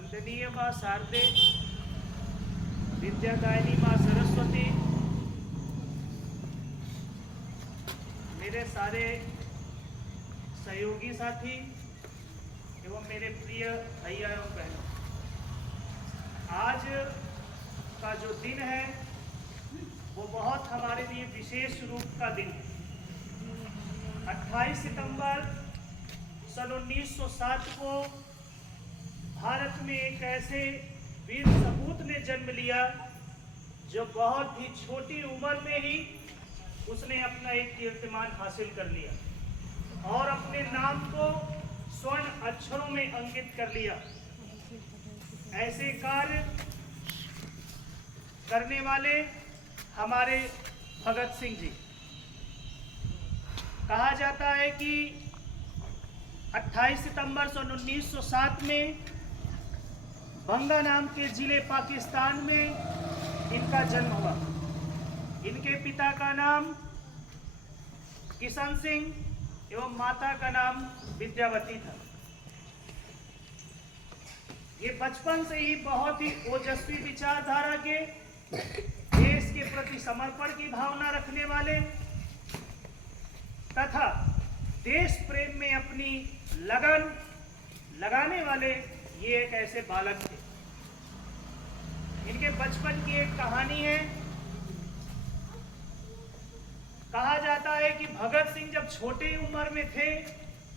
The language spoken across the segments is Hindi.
वंदनीय माँ शारदे, विद्यादायिनी माँ सरस्वती, मेरे सारे सहयोगी साथी एवं मेरे प्रिय भैया एवं बहनों, आज का जो दिन है वो बहुत हमारे लिए विशेष रूप का दिन है। 28 सितंबर सन 1907 को भारत में एक ऐसे वीर सपूत ने जन्म लिया जो बहुत ही छोटी उम्र में ही उसने अपना एक कीर्तिमान हासिल कर लिया और अपने नाम को स्वर्ण अक्षरों में अंकित कर लिया। ऐसे कार्य करने वाले हमारे भगत सिंह जी। कहा जाता है कि 28 सितंबर सन 1907 में बंगा नाम के जिले पाकिस्तान में इनका जन्म हुआ। इनके पिता का नाम किशन सिंह एवं माता का नाम विद्यावती था। ये बचपन से ही बहुत ही ओजस्वी विचारधारा के, देश के प्रति समर्पण की भावना रखने वाले तथा देश प्रेम में अपनी लगन लगाने वाले ये एक ऐसे बालक थे। इनके बचपन की एक कहानी है। कहा जाता है कि भगत सिंह जब छोटी उम्र में थे,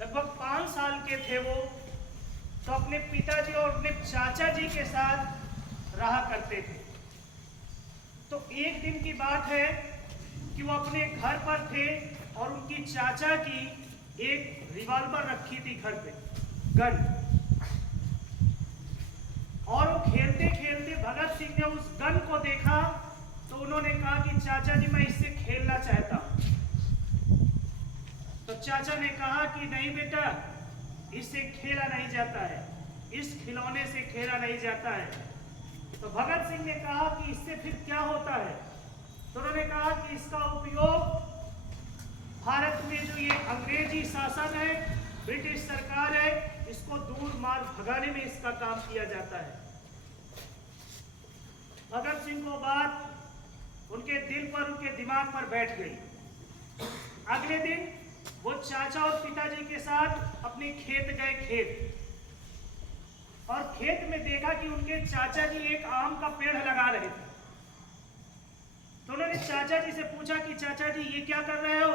लगभग 5 साल के थे वो, तो अपने पिताजी और अपने चाचा जी के साथ रहा करते थे। तो एक दिन की बात है कि वो अपने घर पर थे और उनकी चाचा की एक रिवॉल्वर रखी थी घर पे, गन, और वो खेलते खेलते भगत सिंह ने उस गन को देखा तो उन्होंने कहा कि चाचा जी मैं इससे खेलना चाहता हूं। तो चाचा ने कहा कि नहीं बेटा, इससे खेला नहीं जाता है, इस खिलौने से खेला नहीं जाता है। तो भगत सिंह ने कहा कि इससे फिर क्या होता है? तो उन्होंने कहा कि इसका उपयोग भारत में जो ये अंग्रेजी शासन है, ब्रिटिश सरकार है, इसको दूर मार भगाने में इसका काम किया जाता है। भगत सिंह को बात उनके दिल पर, उनके दिमाग पर बैठ गई। अगले दिन वो चाचा और पिताजी के साथ अपने खेत गए, खेत, और खेत में देखा कि उनके चाचा जी एक आम का पेड़ लगा रहे थे। तो उन्होंने चाचा जी से पूछा कि चाचा जी ये क्या कर रहे हो?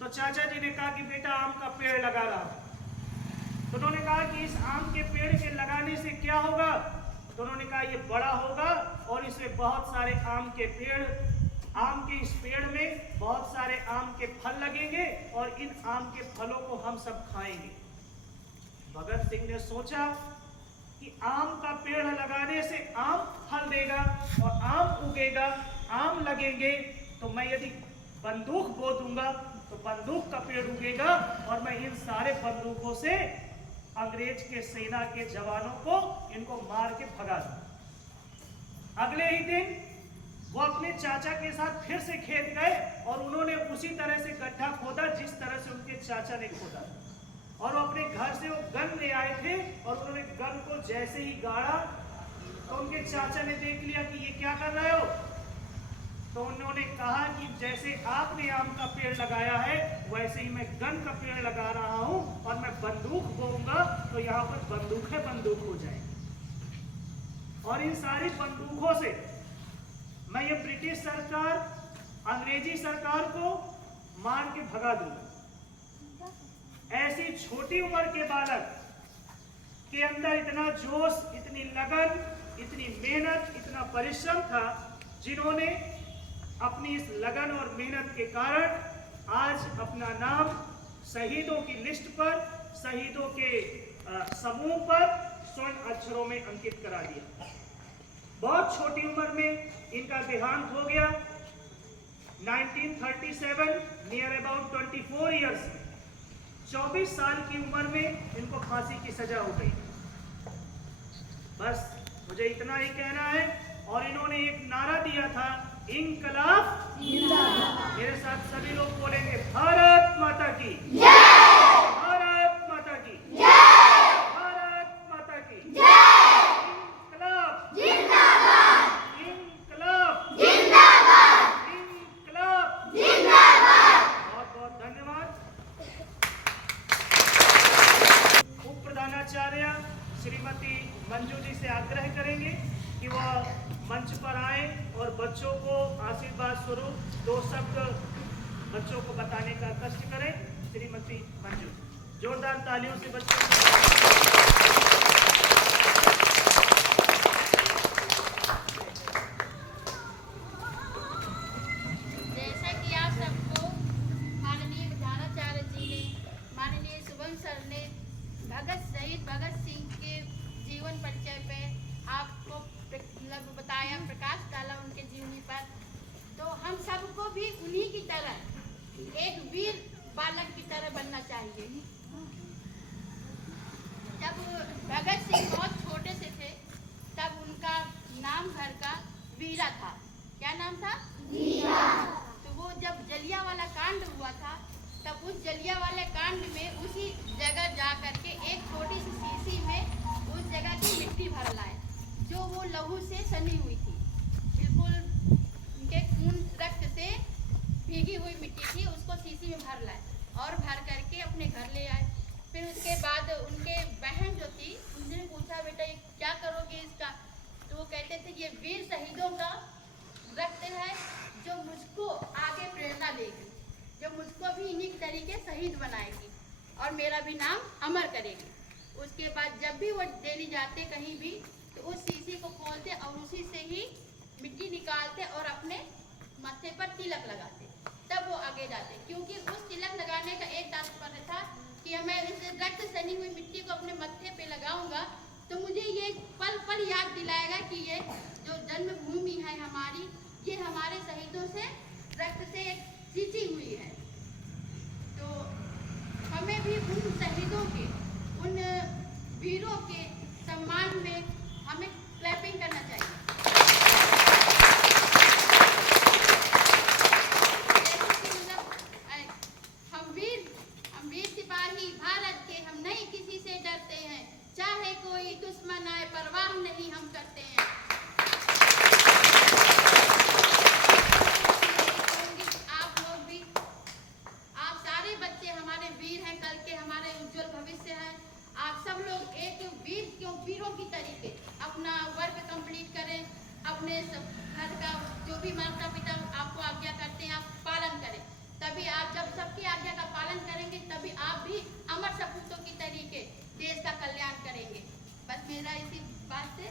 तो चाचा जी ने कहा कि बेटा आम का पेड़ लगा रहा हूं। तो उन्होंने कहा कि इस आम के पेड़ के लगाने से क्या होगा? तो उन्होंने कहा ये बड़ा होगा और इसमें बहुत सारे आम के पेड़, आम के इस पेड़ में बहुत सारे आम के फल लगेंगे और इन आम के फलों को हम सब खाएंगे। भगत सिंह ने सोचा कि आम का पेड़ लगाने से आम फल देगा और आम उगेगा, आम लगेंगे, तो मैं यदि बंदूक बो दूंगा तो बंदूक का पेड़ उगेगा और मैं इन सारे बंदूकों से अंग्रेज के सेना के जवानों को इनको मार के भगा दूंगा। अगले ही दिन वो अपने चाचा के साथ फिर से खेत गए और उन्होंने उसी तरह से गड्ढा खोदा जिस तरह से उनके चाचा ने खोदा, और वो अपने घर से वो गन ले आए थे और उन्होंने गन को जैसे ही गाड़ा तो उनके चाचा ने देख लिया कि ये क्या कर रहे हो? तो उन्होंने कहा कि जैसे आपने आम का पेड़ लगाया है वैसे ही मैं गन का पेड़ लगा रहा हूं और मैं बंदूक बोऊंगा तो यहाँ पर बंदूक हो जाएगी और इन सारी बंदूकों से मैं ये ब्रिटिश सरकार, अंग्रेजी सरकार को मार के भगा दूंगा। ऐसी छोटी उम्र के बालक के अंदर इतना जोश, इतनी लगन, इतनी मेहनत, इतना परिश्रम था, जिन्होंने अपनी इस लगन और मेहनत के कारण आज अपना नाम शहीदों की लिस्ट पर, शहीदों के समूह पर स्वर्ण अक्षरों में अंकित करा दिया। बहुत छोटी उम्र में इनका देहांत हो गया। 1937, नियर अबाउट 24 ईयर्स में, 24 साल की उम्र में इनको फांसी की सजा हो गई। बस मुझे इतना ही कहना है। और इन्होंने एक नारा दिया था, इंकलाब जिंदाबाद। मेरे साथ सभी लोग बोलेंगे, भारत माता की जय, भारत माता की जय, भारत माता की जय। से आग्रह करेंगे कि वह मंच पर आए और बच्चों को आशीर्वाद स्वरूप 2 शब्द बच्चों को बताने का कष्ट करें। श्रीमती मंजू, जोरदार तालियों से बच्चों जैसा कि आप सबको माननीय प्रधानाचार्य जी ने, माननीय शुभम सर ने शहीद भगत सिंह के जीवन परिचय पे आपको बताया, प्रकाश डाला उनके जीवनी पर, तो हम सबको भी उन्हीं की तरह एक वीर बालक की तरह बनना चाहिए। जब भगत सिंह बहुत छोटे से थे तब उनका नाम घर का वीरा था। क्या नाम था? वीरा। तो वो जब जलियांवाला कांड हुआ था तब उस जलियांवाला कांड में उसी जगह जा करके एक छोटी सी शीशी में उस जगह की मिट्टी भर लाए जो वो लहू से सनी हुई थी, बिल्कुल उनके खून रक्त से भीगी हुई मिट्टी थी, उसको शीशी में भर लाए और भर करके अपने घर ले आए। फिर उसके बाद उनके बहन जो थी उनसे पूछा, बेटा ये क्या करोगे इसका? तो वो कहते थे ये वीर शहीदों का रक्त है जो मुझको आगे प्रेरणा देगी, जो मुझको भी इन्हीं तरीके शहीद बनाएगी और मेरा भी नाम अमर करेगी। उसके बाद जब भी वो डेली जाते कहीं भी तो उस शीशी को खोलते और उसी से ही मिट्टी निकालते और अपने माथे पर तिलक लगाते, तब वो आगे जाते। क्योंकि उस तिलक लगाने का एक तात्पर्य था कि मैं इस रक्त सनी हुई मिट्टी को अपने माथे पे लगाऊंगा तो मुझे ये पल पल याद दिलाएगा कि ये जो जन्मभूमि है हमारी, ये हमारे शहीदों से रक्त से सींची हुई है। तो हमें भी उन शहीदों के, उन वीरों के सम्मान में हमें क्लैपिंग करना चाहिए। हम वीर सिपाही भारत के, हम नहीं किसी से डरते हैं, चाहे कोई दुश्मन आए परवाह नहीं हम करते हैं। आप लोग भी, आप सारे बच्चे हमारे वीर हैं, कल के हमारे उज्जवल भविष्य हैं। आप सब लोग एक वीरों की तरीके अपना वर्क कंप्लीट करें, अपने घर का जो भी माता पिता आपको आज्ञा करते हैं आप पालन करें। तभी आप जब सबकी आज्ञा का पालन करेंगे तभी आप भी अमर सपूतों की तरीके देश का कल्याण करेंगे। बस मेरा इसी बात से